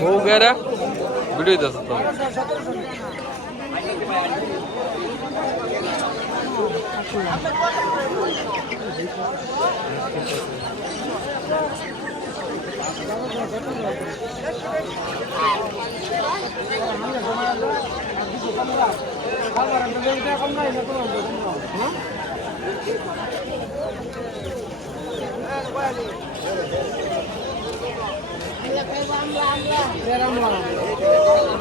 বউ গেরা ভিডিও দিতেছ তো। এখন নাই Bayram var.